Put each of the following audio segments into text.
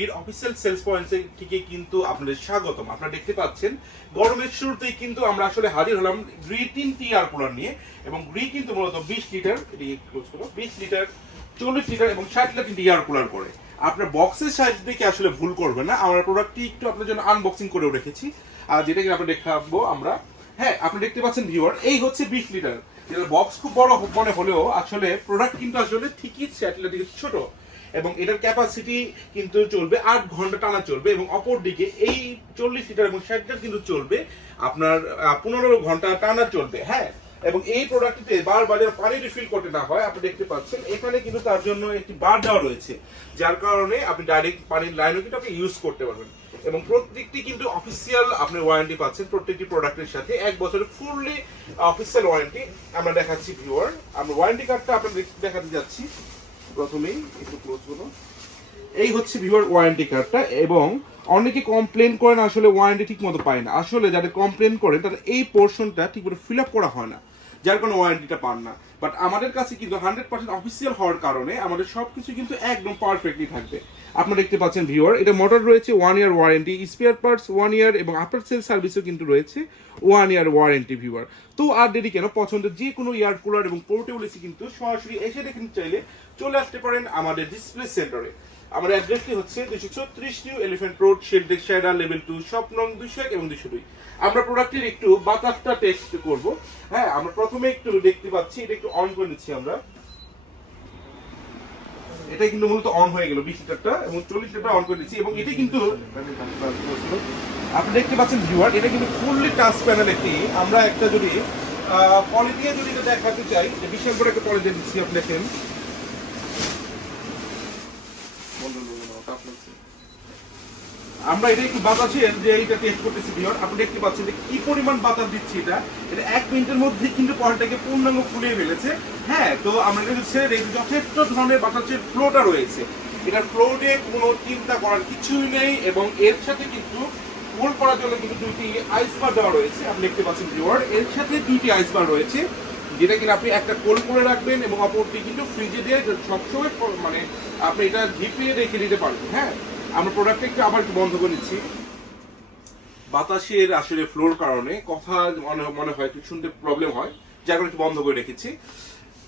গ্রির official sales পয়েন্টে থেকে কিন্তু আপনাদের স্বাগতম। আপনারা দেখতে পাচ্ছেন গরমের শুরুতেই কিন্তু আমরা আসলে হাজির হলাম গ্রি 3টি এয়ার কুলার নিয়ে, এবং গ্রি কিন্তু মূলত 20 লিটার, এদিকে ক্লোজ করো, 20 লিটার, 40 লিটার এবং 60 লিটার কিন্তু এয়ার কুলার করে। আপনার বক্সের সাইজ দেখে আসলে ভুল করবেন না, আমরা প্রোডাক্টটি একটু আপনার জন্য আনবক্সিং করেও রেখেছি, আর যেটা কিনা আপনার দেখাবো আমরা। হ্যাঁ, আপনি দেখতে পাচ্ছেন ভিউয়ার, এই হচ্ছে 20 লিটার। বক্স খুব বড় মনে হলেও আসলে প্রোডাক্ট কিন্তু আসলে ঠিকই স্যাটেলাইট থেকে ছোট, এবং এটার ক্যাপাসিটি কিন্তু চলবে 8 ঘন্টা টানা চলবে, এবং অপর দিকে এই 40 লিটার এবং 60 লিটার কিন্তু চলবে আপনার 15 ঘন্টা টানা চলবে। হ্যাঁ, এবং এই প্রোডাক্টটিতে বারবার পানি রিফিল করতে না হয়, আপনি দেখতে পাচ্ছেন এখানে কিন্তু তার জন্য একটি বার দেওয়া রয়েছে, যার কারণে আপনি ডাইরেক্ট পানির লাইনও কিন্তু আপনি ইউজ করতে পারবেন। এবং প্রত্যেকটি কিন্তু অফিসিয়াল আপনি ওয়ারেন্টি পাচ্ছেন প্রত্যেকটি প্রোডাক্টের সাথে, 1 বছরের ফুললি অফিসিয়াল ওয়ারেন্টি আমরা দেখাচ্ছি ভিউয়ার। আমরা ওয়ারেন্টি কার্ডটা আপনাদের দেখাতে যাচ্ছি। প্রথমেই একটু ক্লোজ করুন, এই হচ্ছে ভিউয়ার ওয়ারেন্টি কার্ডটা। এবং অনেকে কমপ্লেন করেন আসলে ওয়ারেন্টি ঠিক মতো পায় না, আসলে যাদের কমপ্লেন করে তাদের এই পোর্শনটা ঠিক মতো ফিল আপ করা হয় না, যার কোনো ওয়ারেন্টিটা পান না। বাট আমাদের কাছে কিন্তু 100% অফিসিয়াল হওয়ার কারণে আমাদের সবকিছু কিন্তু একদম পারফেক্টলি থাকবে। আপনারা দেখতে পাচ্ছেন ভিউয়ার, এটা মোটর রয়েছে 1 ইয়ার ওয়ারেন্টি, স্পেয়ার পার্টস 1 ইয়ার, এবং আফটার সেল সার্ভিসও কিন্তু রয়েছে 1 ইয়ার ওয়ারেন্টি ভিউয়ার। তো আর দেরি কেন, পছন্দের যে কোনো এয়ার কুলার এবং পোর্টেবল এসি কিন্তু সরাসরি এসে দেখেন, চাইলে চলে আসতে পারেন আমাদের ডিসপ্লে সেন্টারে। আমার অ্যাড্রেসটি হচ্ছে 234 নিউ এলিফ্যান্ট রোড, শেলটেক সাইডা, লেভেল 2, শপ নং 201 এবং 202। আমরা প্রোডাক্টের একটু বাতাসটা টেস্ট করব। হ্যাঁ, আমরা প্রথমে একটু দেখতে পাচ্ছি, এটা একটু অন করে নিচ্ছি আমরা। এটা কিন্তু মূলত অন হয়ে গেল 20 লিটারটা, এবং 40 লিটারটা অন করে দিচ্ছি। এবং এটা কিন্তু আপনি দেখতে পাচ্ছেন ভিউয়ার, এটা কিন্তু ফুললি টাচ প্যানেল একটি। আমরা একটা যদি পলি দিয়ে যদি এটা দেখাতে চাই, যে বিশাল বড় একটা পলি দিয়ে দিচ্ছি, আপনি দেখেন আমরা এটা একটু বাতাসের যে এইটা টেস্ট করতেছি ভিউয়ার। আপনি দেখতে পাচ্ছেন যে কি পরিমাণ বাতাস দিচ্ছি, এটা 1 মিনিটের মধ্যে কিন্তু পলিটাকে পূর্ণাঙ্গ ফুলিয়ে ফেলেছে। হ্যাঁ, তো আমরা কিন্তু ছেড়ে দিই, যথেষ্ট ধরনের বাতাসের ফ্লোটা রয়েছে, এটার ফ্লো নিয়ে কোনো চিন্তা করার কিছুই নেই। এবং এর সাথে কিন্তু কুল করার জন্য কিন্তু 2টি আইস বার দেওয়া রয়েছে। আপনি দেখতে পাচ্ছেন ভিউয়ার, এর সাথে 2টি আইস বার রয়েছে, যেটা কিনা আপনি একটা কোল্ড করে রাখবেন, এবং অপরটি কিন্তু ফ্রিজে দিয়ে সবসময় মানে আপনি এটা ঝিপিয়ে রেখে দিতে পারবেন। হ্যাঁ, আমরা প্রোডাক্টটা একটু আবার একটু বন্ধ করে নিচ্ছি। বাতাসের আসলে ফ্লোর কারণে কথা মনে হয় একটু শুনতে প্রবলেম হয়, যার কারণে একটু বন্ধ করে রেখেছি।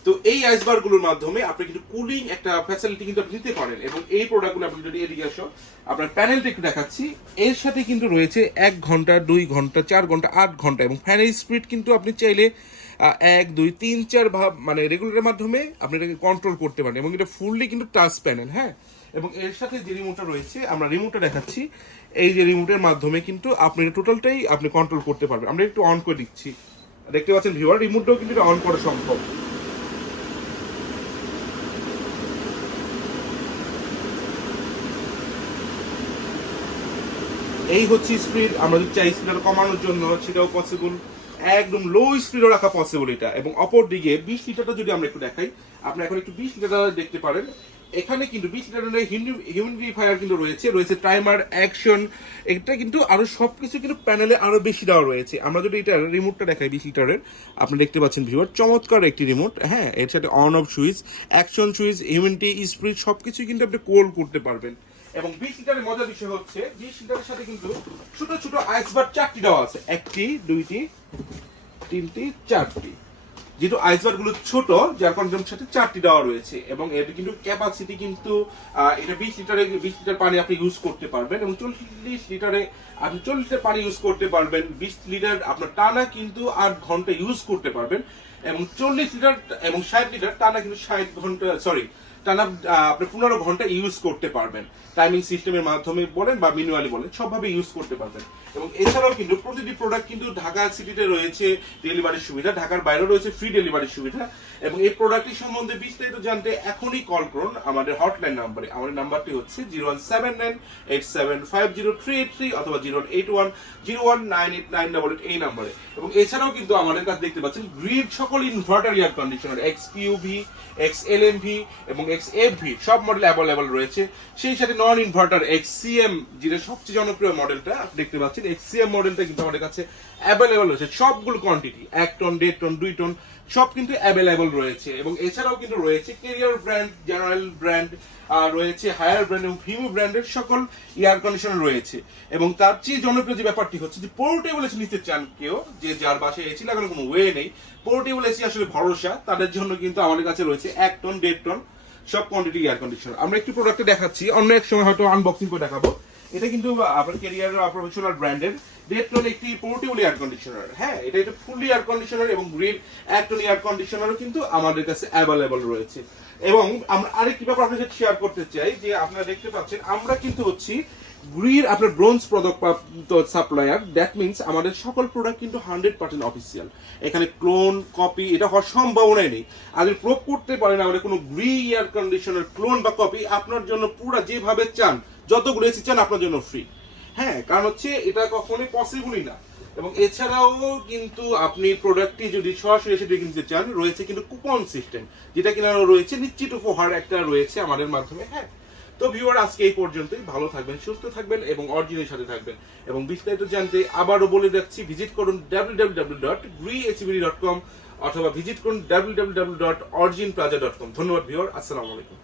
তো এই আইসবারগুলোর মাধ্যমে আপনি কিন্তু কুলিং একটা ফ্যাসিলিটি কিন্তু আপনি নিতে পারেন। এবং এই প্রোডাক্টগুলো আপনি যদি এদিকে আসো, আপনার প্যানেলটা একটু দেখাচ্ছি, এর সাথে কিন্তু রয়েছে 1 ঘন্টা, 2 ঘন্টা, 4 ঘন্টা, 8 ঘন্টা, এবং ফ্যানের স্পিড কিন্তু আপনি চাইলে 1, 2, 3, 4 ভাব মানে রেগুলেটরের মাধ্যমে আপনি এটাকে কন্ট্রোল করতে পারেন। এবং এটা ফুললি কিন্তু টাচ প্যানেল। হ্যাঁ, এবং এর সাথে যে রিমোটটা রয়েছে, আমরা রিমোটটা দেখাচ্ছি, এই যে রিমোটের মাধ্যমে কিন্তু আপনি টোটালটাই আপনি কন্ট্রোল করতে পারবেন। আমরা একটু অন করে দিচ্ছি, দেখতে পাচ্ছেন ভিউয়ার, রিমোটটাও কিন্তু অন করা সম্ভব। এই হচ্ছে স্পিড। আমরা যদি চাই স্পিডটা কমানোর জন্য, সেটাও পসিবল, একদম লো স্পিডও রাখা পসিবল এটা। এবং অপর দিকে 20 লিটারটা যদি আমরা একটু দেখাই, আপনি এখন একটু 20 লিটার দেখতে পারেন। এখানে কিন্তু 20 লিটারের হিউমিডিফায়ার কিন্তু রয়েছে টাইমার, অ্যাকশন, এটা কিন্তু আরো সবকিছু কিন্তু প্যানেলে আরো বেশি দেওয়া রয়েছে। আমরা যদি এটা রিমোটটা দেখাই 20 লিটারের, আপনি দেখতে পাচ্ছেন ভিউয়ার, চমৎকার একটি রিমোট। হ্যাঁ, এর সাথে on off switch, action switch, humidity, speed সবকিছু কিন্তু আপনি কন্ট্রোল করতে পারবেন। এবং 20 লিটারের মজার বিষয় হচ্ছে, 20 লিটারের সাথে কিন্তু ছোট ছোট আইসবার 4টি দেওয়া আছে, 1টি, 2টি, 3টি, 4টি। যেহেতু আইসবার গুলো ছোট, যার কারণে সাথে 4টি দেওয়া রয়েছে। এবং এর কিন্তু ক্যাপাসিটি কিন্তু এটা 20 লিটার পানি আপনি ইউজ করতে পারবেন, এবং 40 লিটারে আপনি 40 লিটার পানি ইউজ করতে পারবেন। 20 লিটার আপনার টানা কিন্তু 8 ঘন্টা ইউজ করতে পারবেন, এবং 40 লিটার এবং 60 লিটার টানা কিন্তু 60 ঘন্টা, সরি, টানা আপনি 15 ঘন্টা ইউজ করতে পারবেন। টাইমিং সিস্টেমের মাধ্যমে বলেন বা ম্যানুয়ালি বলেন, সবভাবে ইউজ করতে পারবেন। এবং এছাড়াও কিন্তু প্রতিটি প্রোডাক্ট কিন্তু ঢাকা সিটিতে রয়েছে ডেলিভারির সুবিধা, ঢাকার বাইরেও রয়েছে ফ্রি ডেলিভারির সুবিধা। এবং এই প্রোডাক্টটি সম্বন্ধে বিস্তারিত জানতে এখনই কল করুন আমাদের হটলাইন নাম্বারে। আমাদের নাম্বারটি হচ্ছে 0179875038 অথবা 0181019898 এই নাম্বারে। এবং এছাড়াও কিন্তু আমাদের কাছে দেখতে পাচ্ছেন গ্রিড সকল inverter air conditioner, XPUV, XLMV এবং XFV সব মডেল অ্যাভেলেবল রয়েছে। সেই সাথে নন ইনভার্টার XCM যেটা সবচেয়ে জনপ্রিয় মডেলটা আপনি দেখতে পাচ্ছেন, XCM মডেলটা কিন্তু আমাদের কাছে অ্যাভেলেবল রয়েছে। সবগুলো কোয়ান্টিটি 1 টন 1.5 টন 2 টন সব কিন্তু অ্যাভেলেবল রয়েছে। এবং এছাড়াও কিন্তু রয়েছে কেরিয়ার ব্র্যান্ড, জেনারেল ব্র্যান্ড, রয়েছে হায়ার ব্র্যান্ড এবং ভিমো ব্র্যান্ডের সকল এয়ার কন্ডিশনার রয়েছে। এবং তার চেয়ে জনপ্রিয় যে ব্যাপারটি হচ্ছে যে পোর্টেবল এসি নিতে চান কেউ, যে যার বাসায় এসি লাগানোর কোনো ওয়ে নেই, পোর্টেবল এসি আসলে ভরসা, তাদের জন্য কিন্তু আমাদের কাছে রয়েছে 1 টন 1.5 টন সব কোয়ান্টিটি এয়ার কন্ডিশনার। আমরা একটু প্রোডাক্টে দেখাচ্ছি, অন্য এক সময় হয়তো আনবক্সিং করে দেখাবো। এটা কিন্তু আপনার কেরিয়ার প্রফেশনাল ব্র্যান্ডের 1.5 টন একটি পোর্টেবল এয়ার কন্ডিশনার। হ্যাঁ, এটা ফুললি এয়ার কন্ডিশনার এবং গ্রিড 1 টন এয়ার কন্ডিশনারও কিন্তু আমাদের কাছে অ্যাভেলেবল রয়েছে। এবং আমরা আরেকটি ব্যাপার আপনাদের সাথে শেয়ার করতে চাই, যে আপনারা দেখতে পাচ্ছেন আমরা কিন্তু হচ্ছি গ্রির আপনার bronze product supplier. That means আমাদের সকল প্রোডাক্ট কিন্তু 100% অফিসিয়াল। এখানে ক্লোন কপি এটা হওয়ার সম্ভাবনাই নেই। আপনি প্রুভ করতে পারেন আমাদের কোনো গ্রি এয়ার কন্ডিশনার ক্লোন বা কপি আপনার জন্য পুরো যেভাবে চান, যতগুলো এসি চান আপনার জন্য ফ্রি। হ্যাঁ, কারণ হচ্ছে এটা কখনোই পসিবলই না। এবং এছাড়াও কিন্তু আপনি প্রোডাক্টটি যদি সরাসরি এসে কিনতে চান, রয়েছে কিন্তু কুপন সিস্টেম, যেটা কিনা রয়েছে নিশ্চিত উপহার একটা রয়েছে আমাদের মাধ্যমে। হ্যাঁ, তো ভিউয়ার আজকে এই পর্যন্তই। ভালো থাকবেন, সুস্থ থাকবেন এবং অরিজিনের সাথে থাকবেন। এবং বিস্তারিত জানতে আবারও বলে রাখছি, ভিজিট করুন www.greecbd.com অথবা ভিজিট করুন www.originplaza.com। ধন্যবাদ ভিউয়ার, আসসালামু আলাইকুম।